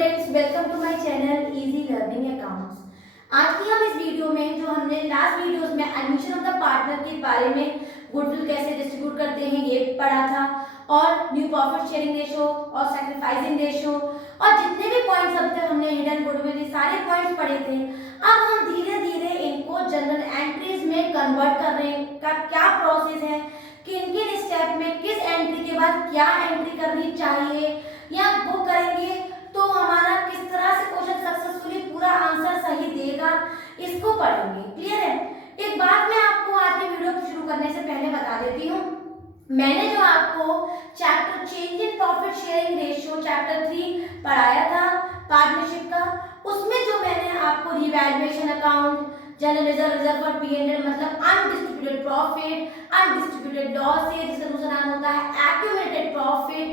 Friends, welcome to my channel easy learning accounts. आज की हम इस वीडियो में जो हमने लास्ट वीडियोस में एडमिशन ऑफ द पार्टनर के बारे में गुडविल कैसे डिस्ट्रीब्यूट करते हैं ये पढ़ा था, और न्यू प्रॉफिट शेयरिंग रेशो और सैक्रिफाइसिंग रेशो और जितने भी पॉइंट्स अब तक हमने हिडन गुडविल ये सारे पॉइंट्स पढ़े थे। अब हम धीरे धीरे इनको जनरल एंट्रीज में कन्वर्ट कर रहे हैं। का क्या प्रोसेस है, किन किन स्टेप में किस एंट्री के बाद क्या एंट्री करनी चाहिए या वो करेंगे तो हमारा किस तरह से क्वेश्चन सक्सेसफुली पूरा आंसर सही देगा, इसको पढ़ेंगे। क्लियर है? एक बात मैं आपको आज की वीडियो शुरू करने से पहले बता देती हूँ। मैंने जो आपको chapter change in profit sharing ratio chapter 3 पढ़ाया था पार्टनरशिप का, उसमें जो मैंने आपको revaluation account, general reserve, reserve for P&L मतलब अनडिस्ट्रीब्यूटेड प्रॉफिट, अनडिस्ट्रीब्यूटेड लॉसेज, जिसका दूसरा नाम होता है एक्यूमुलेटेड प्रॉफिट,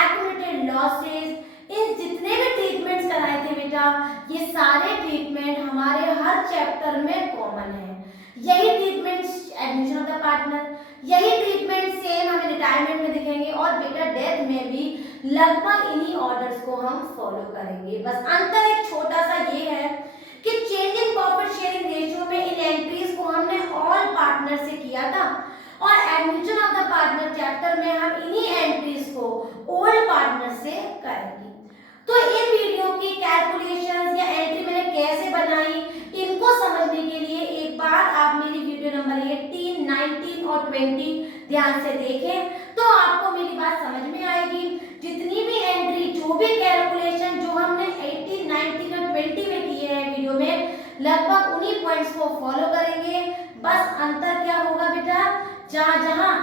एक्यूमुलेटेड लॉसेज, इन जितने भी ट्रीटमेंट्स कराए थे बेटा, ये सारे ट्रीटमेंट हमारे हर चैप्टर में कॉमन है। यही treatments admission of the partner, यही ट्रीटमेंट सेम हमें रिटायरमेंट में दिखेंगे और बेटा डेथ में भी लगभग इन्हीं ऑर्डर्स को हम फॉलो करेंगे। बस अंतर एक छोटा सा ये है कि change in profit sharing ratio में इन एंट्रीज को हमने ऑल पार्टनर से किया था और admission of the partner chapter में हम इन्हीं एंट्रीज को ओल्ड पार्टनर से करेंगे। तो इन वीडियो की कैलकुलेशंस या एंट्री मैंने कैसे बनाई, इनको समझने के लिए एक बार आप मेरी वीडियो नंबर 18, 19 और 20 ध्यान से देखें तो आपको मेरी बात समझ में आएगी। जितनी भी एंट्री, जो भी कैलकुलेशन जो हमने 18, 19 और 20 में किए हैं वीडियो में, लगभग उन्हीं पॉइंट्स को फॉलो करेंगे। बस अंतर क्या होगा बेटा, जहां जहां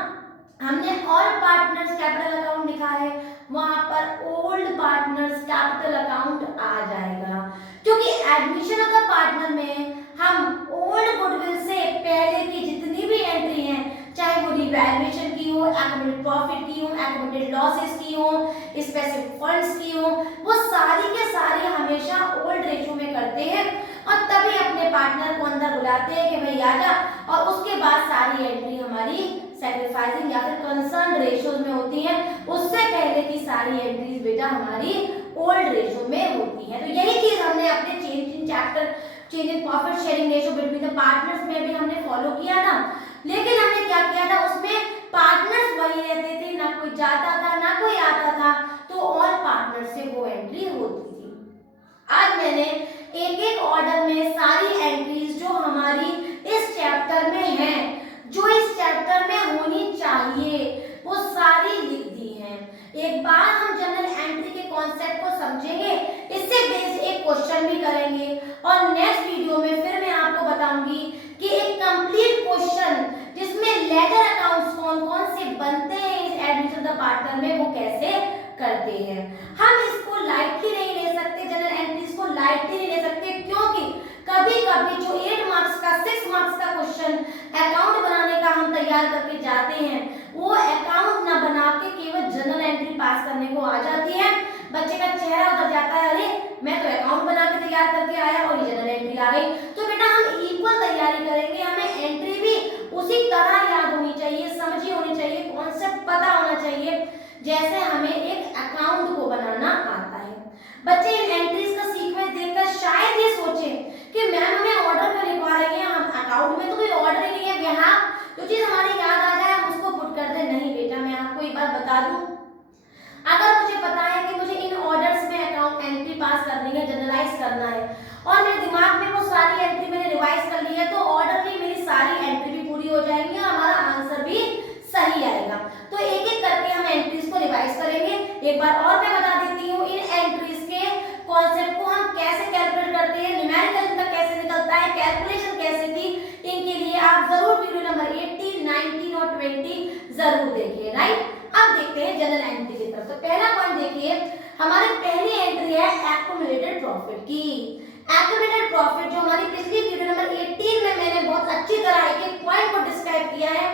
हमने ऑल पार्टनर्स कैपिटल अकाउंट लिखा है वहां पर ओल्ड पार्टनर्स कैपिटल अकाउंट आ जाएगा, क्योंकि एडमिशन ऑफ द पार्टनर में हम ओल्ड गुडविल से पहले की जितनी भी एंट्री हैं, चाहे वो रिवैल्यूएशन की हो, एक्यूमुलेटेड प्रॉफिट की हो, एक्यूमुलेटेड लॉसेस की हो, स्पेसिफिक फंड्स की हो, वो सारी के सारी हमेशा ओल्ड रेशियो में करते हैं और तभी अपने पार्टनर को अंदर बुलाते हैं कि भाई आजा, और उसके बाद सारी एंट्री हमारी सैक्रिफाइसिंग या फिर कंसर्न रेशियोज में होती है। उससे पहले की सारी एंट्रीज बेटा हमारी ओल्ड रेशियो में होती है। तो यही चीज हमने अपने change in chapter change in profit sharing ratio between the partners में भी हमने फॉलो किया था। लेकिन हमने क्या किया था, उसमें पार्टनर्स वही रहते थे, ना कोई जाता था ना कोई आता था, तो ऑल पार्टनर से वो एंट्री होती थी। आज मैंने एक एक ऑर्डर में सारी एंट्रीज जो हमारी इस चैप्टर में है, जो इस चैप्टर में होनी चाहिए, वो सारी लिख दी हैं। एक बार हम जनरल एंट्री के कॉन्सेप्ट को समझेंगे, इससे बेस्ड एक क्वेश्चन भी करेंगे और नेक्स्ट वीडियो में फिर मैं आपको बताऊंगी कि एक कंप्लीट क्वेश्चन जिसमें लेजर अकाउंट्स कौन कौन से बनते हैं इस एडमिशन द पार्टनर में, वो कैसे करते हैं। हम इसको लाइटली नहीं ले सकते, जनरल एंट्रीज को लाइटली नहीं ले सकते, क्योंकि कभी कभी जो 8 मार्क्स का 6 मार्क्स का क्वेश्चन अकाउंट बनाने का हम तैयार करके जाते हैं, वो अकाउंट ना बना के केवल जनरल एंट्री पास करने को आ जाती है। बच्चे का चेहरा उधर जाता है, अरे मैं तो अकाउंट बना के तैयार करके आया और ये जनरल एंट्री आ गई। तो बेटा हम इक्वल तैयारी करेंगे, हमें एंट्री भी उसी तरह याद होनी चाहिए, समझी होनी चाहिए, कॉन्सेप्ट पता होना चाहिए जैसे हमें एक अकाउंट को बनाना आता है। बच्चे इन एंट्रीज का सीक्वेंस देखकर शायद ये सोचें कि मैम हमें ऑर्डर में लिखवा रही है, हम अकाउंट में तो कोई ऑर्डर ही नहीं है, यहाँ जो चीज हमारी याद आ जाए हम उसको पुट कर दे। नहीं बेटा, मैं आपको एक बात बता दूं, अगर मुझे पता है कि मुझे इन ऑर्डर्स में अकाउंट एंट्री पास करनी है, जनरलाइज करना है और मेरे दिमाग में वो सारी एंट्री मैंने रिवाइज कर ली है, तो ऑर्डर में मेरी सारी एंट्री भी पूरी हो जाएंगी और हमारा आंसर भी सही आएगा। तो एक एक करके हम एंट्रीज को रिवाइज करेंगे। एक बार और मैं बता देती हूँ इन एंट्रीज के कॉन्सेप्ट को हम कैसे कैलकुलेट करते हैं, न्यूमेरिकल इनका कैसे निकलता है, कैलकुलेशन कैसे थी, इनके लिए आप जरूर वीडियो नंबर 18, 19 और 20 जरूर देखिए। राइट, अब देखते हैं जनरल एंट्री की तरफ। तो पहला पॉइंट देखिए, हमारी पहली एंट्री है एक्यूमुलेटेड प्रॉफिट की। एक्यूमुलेटेड प्रॉफिट जो हमारी पिछली वीडियो नंबर 18 में मैंने बहुत अच्छी तरह एक पॉइंट को डिस्क्राइब किया है,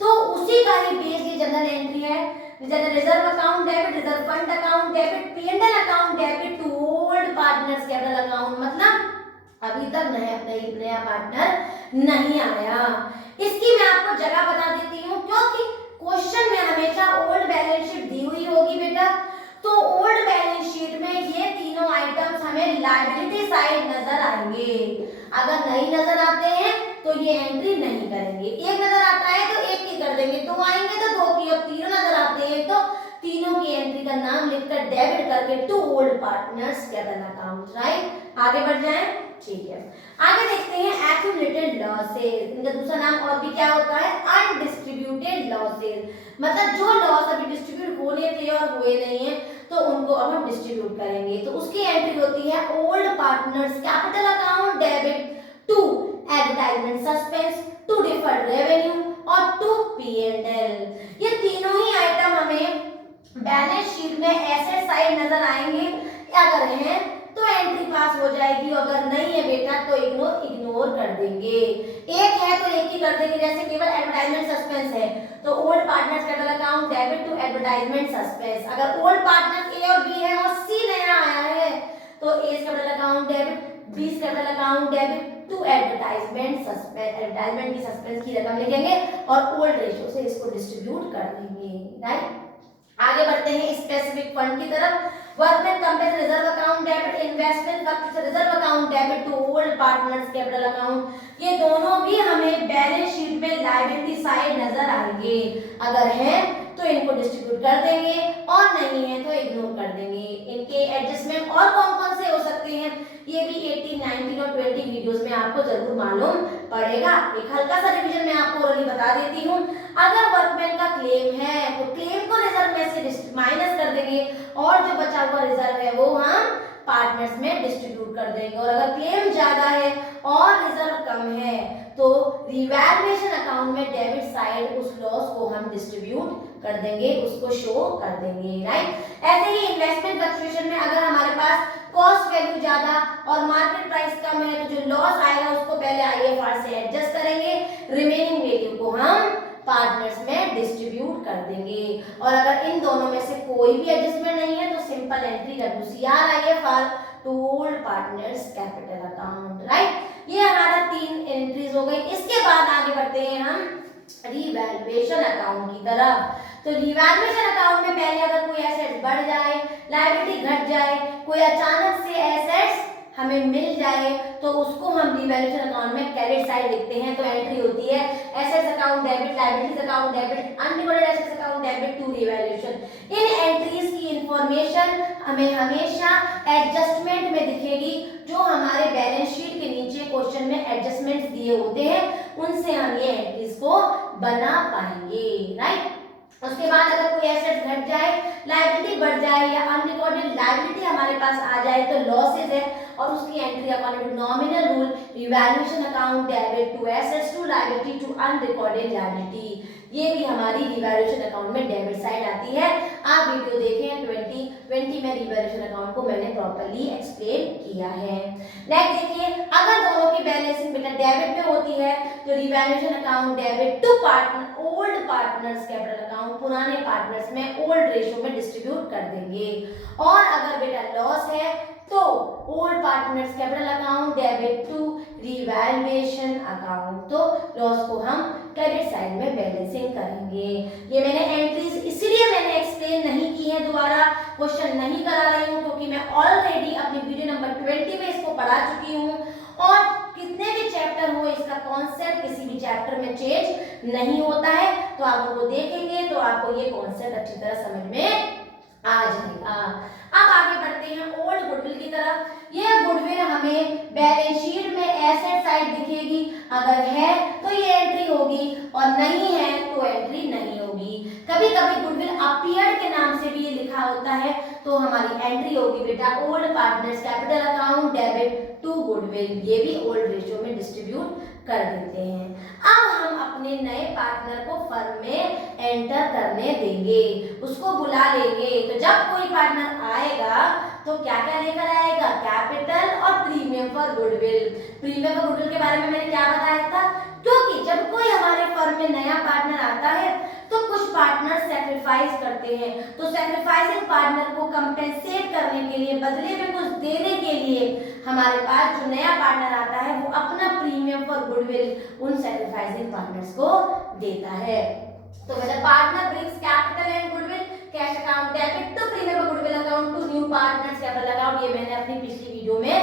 तो उसी का ही बेस ये जनरल एंट्री है। General reserve account debit, reserve fund account debit, P&L account debit to old partners capital account, मतलब अभी तक नया पार्टनर नहीं आया। इसकी मैं आपको जगह बता देती हूँ, क्योंकि क्वेश्चन में हमेशा ओल्ड बैलेंस शीट दी हुई होगी बेटा, तो ओल्ड बैलेंस शीट में ये तीनों हमें लायबिलिटी साइड नजर आएंगे। अगर नहीं नजर आते हैं तो ये एंट्री नहीं करेंगे। एक नजर आता है तो एक की कर देंगे, दो आएंगे तो दो की, अब तीनों नजर आते हैं तो तीनों की एंट्री का नाम लिखकर डेबिट करके to old partners capital account. Right, आगे बढ़ जाएं। ठीक है, आगे देखते हैं एक्यूमुलेटेड लॉसेस। इनका दूसरा नाम और भी क्या होता है, अनडिस्ट्रीब्यूटेड लॉसेस। मतलब जो लॉस अभी डिस्ट्रीब्यूट होने थे और हुए नहीं है तो उनको अब हम डिस्ट्रीब्यूट करेंगे। तो उसकी एंट्री होती है old partners capital account debit to advertisement suspense, to deferred revenue और टू P&L। ये तीनों ही आइटम हमें बैलेंस शीट में एसेट साइड नजर आएंगे। अगर हैं तो एंट्री पास हो जाएगी, अगर नहीं है बेटा तो इग्नोर कर देंगे। एक है तो एक ही कर देंगे, जैसे केवल एडवर्टाइजमेंट सस्पेंस है तो old partners capital account debit to advertisement suspense. अगर ओल्ड पार्टनर्स ए और बी है और सी नया आया है तो A capital account debit, B capital account debit to advertisement suspense. Advertisement की सस्पेंस की रकम लिखेंगे और ओल्ड रेशियो से इसको डिस्ट्रीब्यूट कर देंगे। राइट, आगे बढ़ते हैं स्पेसिफिक फंड की तरफ। Workman company reserve account debit, investment company reserve account debit to old partners capital account. ये दोनों भी हमें बैलेंस शीट में लायबिलिटी साइड नजर आएंगे। अगर है तो इनको डिस्ट्रीब्यूट कर देंगे और नहीं है तो इग्नोर कर देंगे। इनके एडजस्टमेंट और कौन-कौन से हो सकते हैं ये भी 18, 19 और 20 वीडियोस में आपको जरूर मालूम पड़ेगा। एक हल्का सा रिवीजन मैं आपको ऑलरेडी बता देती हूँ। अगर वर्कमैन का क्लेम है तो क्लेम को रिजर्व में से माइनस कर देंगे और जो बचा हुआ रिजर्व है वो हम पार्टनर्स में डिस्ट्रीब्यूट कर देंगे। और अगर क्लेम ज्यादा है और रिजर्व कम है तो रिवैल्यूएशन अकाउंट में डेबिट साइड उस लॉस को हम डिस्ट्रीब्यूट कर देंगे, उसको शो कर देंगे। राइट, ऐसे ही इन्वेस्टमेंट फ्लक्चुएशन में अगर हमारे पास कॉस्ट वैल्यू ज्यादा और मार्केट प्राइस कम है तो जो लॉस आएगा उसको पहले IFR से एडजस्ट करेंगे, रिमेनिंग वैल्यू को हम पार्टनर्स में डिस्ट्रीब्यूट कर देंगे। और अगर इन दोनों में से कोई भी एडजस्टमेंट नहीं है तो simple entry WCR IFR to old partners capital account. Right, ये हमारा 3 एंट्रीज हो गई। इसके बाद आगे बढ़ते हैं हम रिवैल्यूएशन अकाउंट की तरफ। तो रिवैल्यूएशन अकाउंट में पहले अगर कोई एसेट्स बढ़ जाए, लायबिलिटी घट जाए, कोई अचानक से एसेट्स हमें मिल जाए तो उसको हम रिवैल्यूएशन अकाउंट में क्रेडिट साइड लिखते हैं। तो एंट्री होती है assets account debit, liabilities account debit, unrecorded assets account debit to revaluation. इन एंट्रीज की इंफॉर्मेशन हमें हमेशा एडजस्टमेंट में दिखेगी। जो हमारे बैलेंस शीट के नीचे क्वेश्चन में एडजस्टमेंट्स दिए होते हैं उनसे हम ये एंट्रीज को बना पाएंगे। राइट, उसके बाद अगर कोई एसेट घट जाए, लायबिलिटी बढ़ जाए या अनरिकॉर्डेड लायबिलिटी हमारे पास आ जाए तो लॉसेस है और उसकी entry according to nominal rule revaluation account debit to assets to liability to unrecorded liability. ये भी हमारी रिवैल्यूएशन अकाउंट में डेबिट साइड आती है। आप वीडियो देखें 20 में रिवैल्यूएशन अकाउंट को मैंने प्रॉपर्ली एक्सप्लेन किया है। नेक्स्ट देखिए, अगर दोनों की बैलेंसिंग बेटा डेबिट में होती है तो revaluation account debit to partner old partners capital account, पुराने पार्टनर्स में ओल्ड रेशियो में डिस्ट्रीब्यूट कर देंगे। और अगर बेटा लॉस है तो old partners capital account debit to revaluation account. तो लॉस को हम क्रेडिट साइड में बैलेंसिंग करेंगे। ये मैंने एंट्रीज इसलिए मैंने एक्सप्लेन नहीं की है, दोबारा क्वेश्चन नहीं करा रही हूँ क्योंकि मैं ऑलरेडी अपनी वीडियो नंबर 20 में इसको पढ़ा चुकी हूँ। और कितने भी चैप्टर हो इसका कॉन्सेप्ट किसी भी चैप्टर में चेंज नहीं होता है। तो आप उनको देखेंगे तो आपको ये कॉन्सेप्ट अच्छी तरह समझ में आ जाएगा। अब आगे बढ़ते हैं ओल्ड गुडविल की तरफ। ये गुडविल हमें बैलेंस शीट में एसेट साइड दिखेगी। अगर है तो ये एंट्री होगी और नहीं है तो एंट्री नहीं होगी। कभी कभी गुडविल अपीयर्ड के नाम से भी ये लिखा होता है तो हमारी एंट्री होगी बेटा old partners capital account debit to goodwill. ये भी ओल्ड रेशियो में डिस्ट्रीब्यूट कर देते हैं। अब हम अपने नए पार्टनर को फर्म में एंटर करने देंगे, उसको बुला लेंगे। तो जब कोई पार्टनर आएगा तो क्या क्या लेकर आएगा, कैपिटल और premium for goodwill. Premium for goodwill के बारे में मैंने क्या बताया था, क्योंकि जब कोई हमारे फर्म में नया पार्टनर आता है तो कुछ पार्टनर सैक्रिफाइस करते हैं। तो सैक्रिफाइसिंग पार्टनर को कंपेंसेट करने के लिए, बदले में कुछ देने के लिए हमारे पास जो नया पार्टनर आता है वो अपना प्रीमियम फॉर गुडविल उन सैक्रिफाइसिंग पार्टनर्स को देता है। तो मतलब partner brings capital and goodwill cash account debit to premium goodwill account to new partners capital account. ये मैंने अपनी पिछली वीडियो में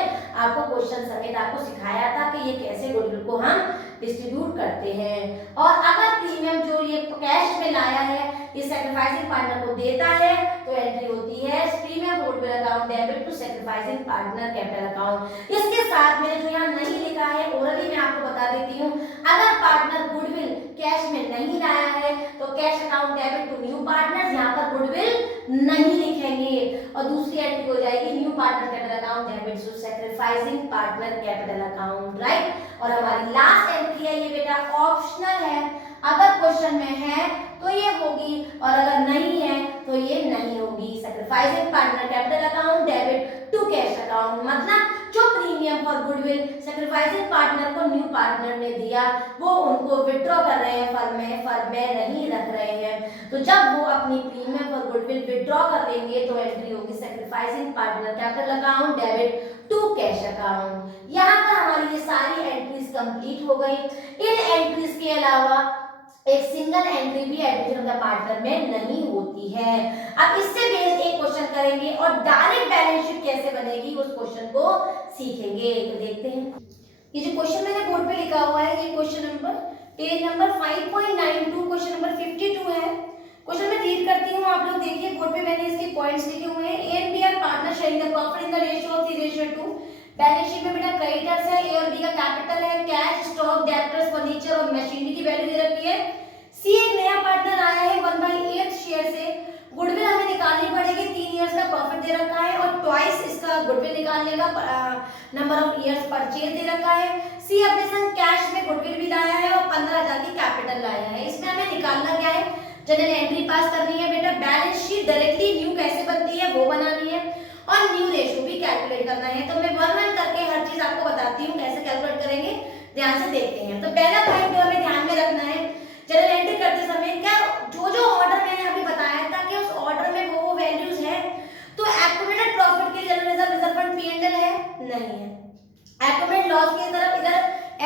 आपको क्वेश्चन समेत आपको सिखाया था कि ये कैसे गुडविल को हम डिस्ट्रीब्यूट करते हैं। और अगर प्रीमियम जो ये कैश में लाया है ये सैक्रिफाइसिंग पार्टनर को देता है तो एंट्री होती है premium goodwill account debit to sacrificing partner capital account. इसके साथ मैंने जो यहाँ नहीं लिखा है ओरली मैं आपको बता देती हूँ, अगर पार्टनर गुडविल कैश में नहीं लाया है तो cash account debit to new partners, यहाँ पर गुडविल नहीं लिखेंगे और दूसरी एंट्री हो जाएगी new partner capital account debit to sacrificing partner capital account, right. और हमारी लास्ट एंट्री है ये बेटा ऑप्शनल है, अगर क्वेश्चन में है तो ये होगी और अगर नहीं है तो ये नहीं होगी। Sacrificing partner capital account debit to cash account, मतलब जो premium for goodwill sacrificing partner को न्यू पार्टनर ने दिया वो उनको विथड्रॉ कर रहे हैं फर्म में नहीं रख रहे हैं। तो जब वो अपनी प्रीमियम फॉर गुडविल विथड्रॉ कर लेंगे तो एंट्री होगी sacrificing partner capital account debit to cash account. यहाँ पर हमारी ये सारी एंट्रीज कंप्लीट हो गई। इन एंट्रीज के अलावा एक सिंगल एंट्री भी एडमिशन ऑफ द पार्टनर में नहीं होती है। अब इससे बेस्ड एक क्वेश्चन करेंगे और डायरेक्ट बैलेंस शीट कैसे बनेगी उस क्वेश्चन को सीखेंगे। तो देखते हैं ये जो क्वेश्चन मैंने बोर्ड पे लिखा हुआ है ये question number page number 5.92 question number 52 है। क्वेश्चन मैं रीड करती हूँ, आप लोग देखिए बोर्ड पे मैंने इसके पॉइंट्स लिखे हुए हैं। A and B are partner sharing the profit in the ratio of 3:2। Balance sheet में बेटा क्रेडिटर्स है, ए और बी का कैपिटल है, कैश स्टॉक डेब्टर्स फर्नीचर और मशीनरी की वैल्यू दे रखी है। सी एक नया पार्टनर आया है 1/8 शेयर से, गुडविल हमें निकालनी पड़ेगी, 3 इयर्स का प्रॉफिट दे रखा है और ट्वाइस इसका गुडविल निकालने का नंबर ऑफ इयर्स परचेज दे रखा है। सी अपने संग कैश में गुडविल भी लाया है और 15,000 की कैपिटल लाया है। इसमें हमें निकालना क्या है, जनरल एंट्री पास करनी है बेटा। बैलेंस शीट डायरेक्टली न्यू कैसे बनती है वो बनानी है और न्यू रेशियो भी कैलकुलेट करना है। तो मैं वन करके हर चीज आपको बताती हूँ कैसे कैलकुलेट करेंगे, ध्यान से देखते हैं। तो पहला पॉइंट जो हमें ध्यान में रखना है जनरल एंट्री करते समय, क्या जो ऑर्डर मैंने अभी बताया था कि उस ऑर्डर में वो वैल्यूज है। तो एक्यूमुलेटेड प्रॉफिट के लिए जनरल रिजर्व फंड P&L है, नहीं है। एक्यूमुलेटेड लॉस की तरफ इधर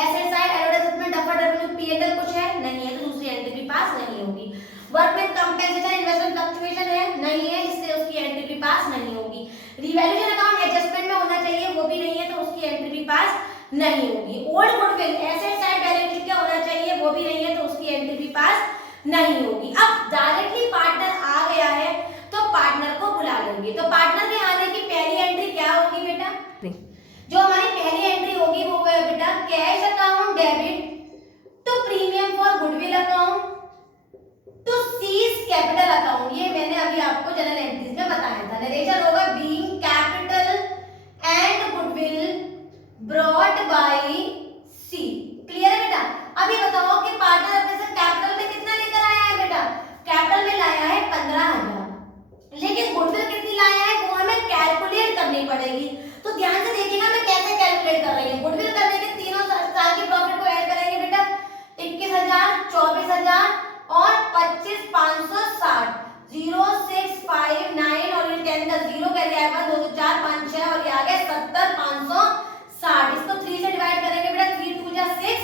asset side advertisement deferred revenue P&L कुछ है, नहीं है, तो दूसरी एंट्री भी पास नहीं होगी। वर्कमैन कंपनसेशन इन्वेस्टमेंट फ्लक्चुएशन है, नहीं है, इसलिए उसकी एंट्री भी पास नहीं होगी। रिवैल्यूएशन अकाउंट एडजस्टमेंट में होना चाहिए, वो भी नहीं है, तो उसकी एंट्री भी पास नहीं होगी। Old goodwill asset side balance sheet क्या होना चाहिए, वो भी नहीं है, तो उसकी एंट्री भी पास नहीं होगी। अब डायरेक्टली पार्टनर आ गया है तो पार्टनर को बुला लेंगे। तो पार्टनर के आने की पहली एंट्री क्या होगी बेटा, जो हमारी पहली एंट्री होगी वो है बेटा cash account debit to premium for goodwill account to C's capital account. ये मैंने अभी आपको जनरल एंट्रीज में बताया था। नरेशन होगा being capital and goodwill brought by C. Clear है बेटा। अभी बताओ कि पार्टनर अपने से कैपिटल में कितना लेकर आया है बेटा, कैपिटल में लाया है 15,000, लेकिन गुडविल कितनी लाया है वो हमें कैलकुलेट करनी पड़ेगी। तो ध्यान से देखिएगा मैं कैसे कैलकुलेट कर रही हूँ। गुडविल करने के तीनों साल की प्रॉफिट को ऐड करेंगे बेटा, 21,000, 24,000 और 25,560, 0659 और 10 का 0 कैरी आएगा 2 4 5 6 और ये आ गया 70,560। इसको 3 से डिवाइड करेंगे बेटा, 3 2 जा 6,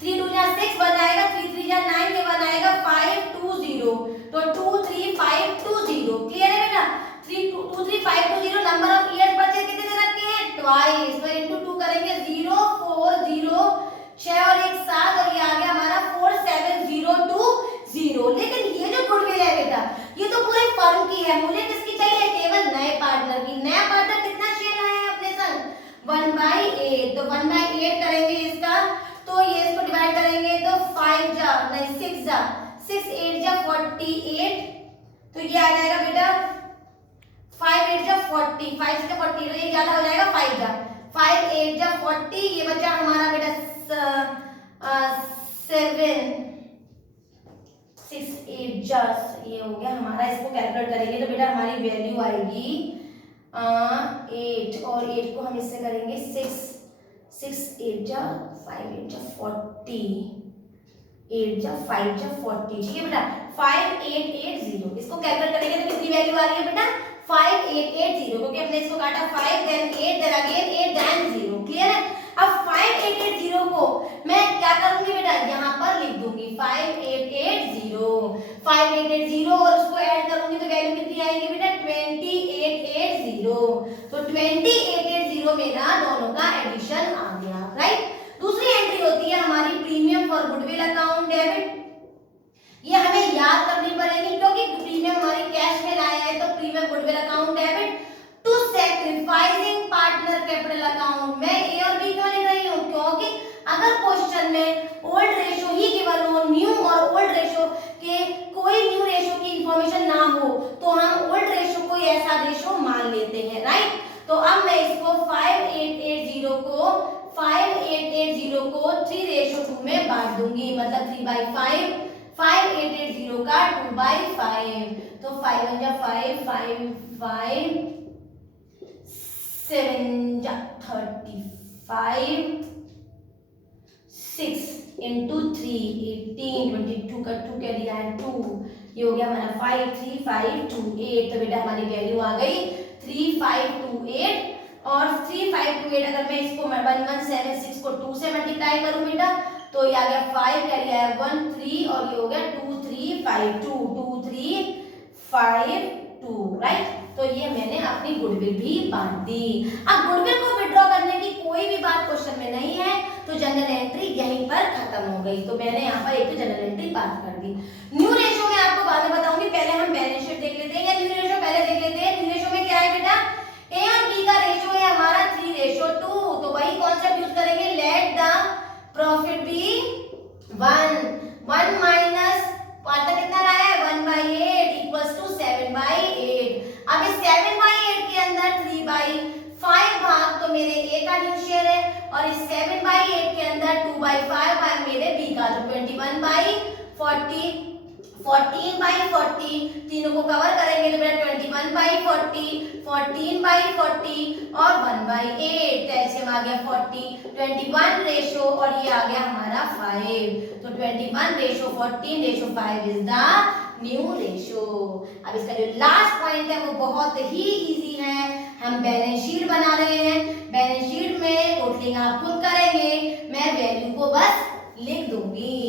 3 2 जा 6, 1 आएगा, 3 3 जा 9, ये 1 आएगा 520, तो 23520। क्लियर है बेटा। 23520 नंबर ऑफ इयर्स बचे कितने दे रखे हैं, ट्वाइस, तो इनटू 2 करेंगे 040 6 और 1 7 और ये आ गया हमारा 47020। लेकिन ये जो गुडविल है बेटा ये तो पूरे फर्म की है, मुझे किसकी चाहिए, केवल नए पार्टनर की। नया पार्टनर कितना शेयर लाया है अपने संग, 1/8, तो 1/8 करेंगे इसका, तो ये इसको डिवाइड करेंगे तो 5 जा नहीं 6 जा 6 8 जा 48, तो ये आ जाएगा बेटा 5 8 जा 40, 5 से 40 तो ये ज्यादा हो जाएगा 5 जा 5 8 जा 40, ये बचा हमारा बेटा 7 6 8 जा, ये हो गया हमारा। इसको कैलकुलेट करेंगे तो बेटा हमारी वैल्यू आएगी 8 और 8 को हम इससे करेंगे 6 8 जा 5 8 जा 40, 8 जा 5 जा 40, ठीक है बेटा 5880। इसको कैलकुलेट करेंगे तो कितनी वैल्यू आ रही है बेटा 5880, क्योंकि हमने इसको काटा 5 then 8 then again 8 then 0। Clear है। अब 5880 को मैं क्या करूंगी बेटा यहाँ पर लिख दूंगी 5880, 5880 और उसको ऐड करूंगी तो वैल्यू कितनी आएगी बेटा 2880। तो 2880 मेरा दोनों का एडिशन आ गया, राइट। दूसरी एंट्री होती है हमारी premium for goodwill account debit. ये हमें याद करनी पड़ेगी क्योंकि प्रीमियम हमारी कैश में लाया है, तो premium goodwill account debit to sacrificing partner capital account. मैं ए और बी क्यों लिख रही हूँ, क्योंकि अगर क्वेश्चन में ओल्ड रेशो ही केवल हो, न्यू और ओल्ड रेशो के कोई न्यू रेशो की इंफॉर्मेशन ना हो तो हम ओल्ड रेशो को ऐसा रेशो मान लेते हैं, राइट। तो अब मैं इसको 5880 को 3:2 में बांट दूंगी, मतलब 3/5, 5880 का 2/5, तो 5 जा 5, 5 5 7 जा 35, 6 into 3 18, 22 का 2 क्या दिया है 2, ये हो गया हमारा 53528। तो बेटा हमारी वैल्यू आ गई 3528। और 3528 अगर मैं इसको 1176 को 2 से मल्टीप्लाई करूं बेटा तो ये आ गया 5 क्या दिया है 13 और ये हो गया 2352, राइट। तो ये मैंने अपनी गुडविल भी बांट दी। अब गुडविल को विड्रॉ करने की कोई भी बात क्वेश्चन में नहीं है, तो जनरल एंट्री यहीं पर खत्म हो गई। तो मैंने यहाँ पर एक तो जनरल एंट्री पास कर दी। न्यू रेशो में आपको बाद में बताऊंगी, पहले हम बैलेंस शीट देख लेते हैं या न्यू रेशो पहले देख लेते हैं। न्यू रेशो में क्या है बेटा, ए और बी का रेशो है हमारा 3:2, तो वही कॉन्सेप्ट यूज करेंगे, let the profit be 1 minus partner कितना लाया है 1/8 इक्वल्स टू 7/8। अब इस 7/8 के अंदर 3/5 भाग तो मेरे ए का न्यू शेयर है और इस 7/8 के अंदर 2/5 भाग मेरे बी का, तो 21/40, 14/40, तीनों को कवर करेंगे तो बेटा 21/40, 14/40 और 1/8, तो एलसीएम आ गया 40, 21 रेशो और ये आ गया हमारा 5, तो 21:14:5 इज द न्यू रेशो। अब इसका जो लास्ट पॉइंट है वो बहुत ही इजी है, हम बैलेंस शीट बना रहे हैं। बैलेंस शीट में टोटलिंग आप खुद करेंगे, मैं वैल्यू को बस लिख दूंगी।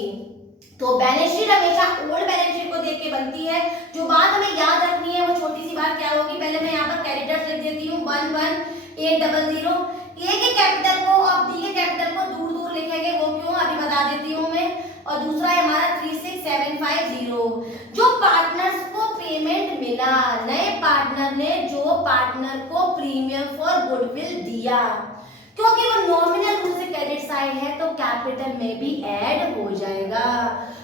तो बैलेंस शीट हमेशा ओल्ड बैलेंस शीट को देख के बनती है। जो बात हमें याद रखनी है वो छोटी सी बात क्या होगी, पहले मैं यहाँ पर क्रेडिटर्स लिख देती हूँ 11800। ए के कैपिटल को और बी के कैपिटल को दूर दूर लिखेंगे, वो क्यों अभी बता देती हूँ मैं। और दूसरा है हमारा 36750। जो पार्टनर्स को पेमेंट मिला, नए पार्टनर ने जो पार्टनर को प्रीमियम फॉर गुडविल दिया, क्योंकि वो नॉमिनल रूप से क्रेडिट साइड है तो कैपिटल में भी ऐड हो जाएगा।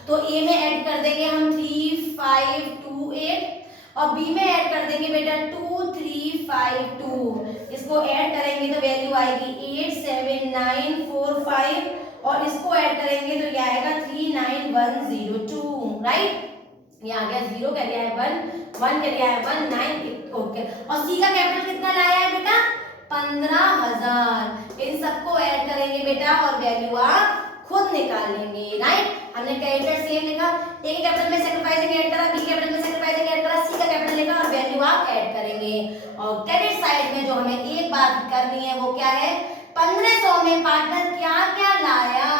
तो ए में ऐड कर देंगे हम 3528 और बी में ऐड कर देंगे बेटा 2352। इसको ऐड करेंगे तो वैल्यू आएगी 87945 और इसको ऐड करेंगे तो ये आएगा 39102, राइट। ये आ गया 0 क्या दिया है 1 क्या दिया है 19, ओके। और सी का कैपिटल कितना लाया है बेटा 15,000। इन सबको ऐड करेंगे बेटा और वैल्यू आप खुद निकाल लेंगे, राइट। हमने कैपिटल सेम लिखा, ए के कैपिटल में सैक्रिफाइसिंग ऐड करा, बी कैपिटल में सैक्रिफाइसिंग ऐड करा, सी का कैपिटल लिखा और वैल्यू आप ऐड करेंगे। और क्रेडिट साइड में जो हमें एक बात करनी है वो क्या है, 1500 में पार्टनर क्या क्या लाया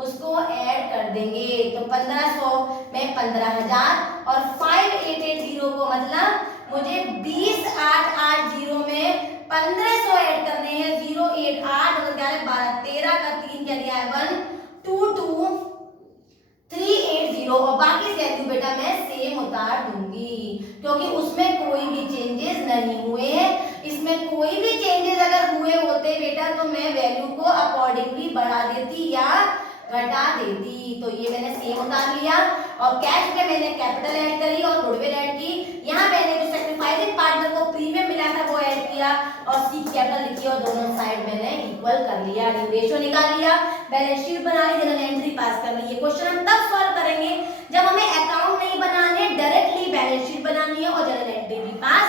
उसको ऐड कर देंगे। तो 1500 में 15,000 और 5880 को मतलब मुझे 20880 में 1500 ऐड करने हैं, 088 और 11 12 13 का 3 क्या दिया है 122,380 और बाकी वैल्यू बेटा मैं सेम उतार दूंगी क्योंकि उसमें कोई भी चेंजेस नहीं हुए हैं। इसमें कोई भी चेंजेस अगर हुए होते बेटा तो मैं वैल्यू को अकॉर्डिंगली बढ़ा देती या घटा देती। तो ये मैंने सेम उतार लिया और कैश में मैंने कैपिटल ऐड करी और गुडविल ऐड की। यहाँ मैंने जो सैक्रिफाइसिंग पार्टनर को प्रीमियम मिला था वो ऐड किया और सी कैपिटल लिखी और दोनों साइड मैंने इक्वल कर लिया, रेशियो निकाल लिया, बैलेंस शीट बनाई, जनरल एंट्री पास कर ली। ये क्वेश्चन हम तब सॉल्व करेंगे जब हमें अकाउंट नहीं बनाने, डायरेक्टली बैलेंस शीट बनानी है और जनरल एंट्री भी पास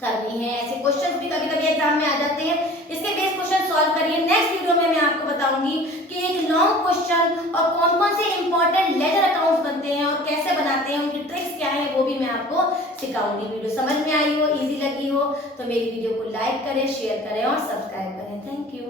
करनी है। ऐसे क्वेश्चंस भी कभी-कभी एग्जाम में आ जाते हैं, इसके बेस क्वेश्चन सॉल्व करिए। नेक्स्ट वीडियो में मैं आपको बताऊंगी कि एक लॉन्ग क्वेश्चन और कौन-कौन से इंपॉर्टेंट लेजर अकाउंट्स बनते हैं और कैसे बनाते हैं, उनकी ट्रिक्स क्या है वो भी मैं आपको सिखाऊंगी। वीडियो समझ में आई हो, इजी लगी हो तो मेरी वीडियो को लाइक करें, शेयर करें और सब्सक्राइब करें। Thank you.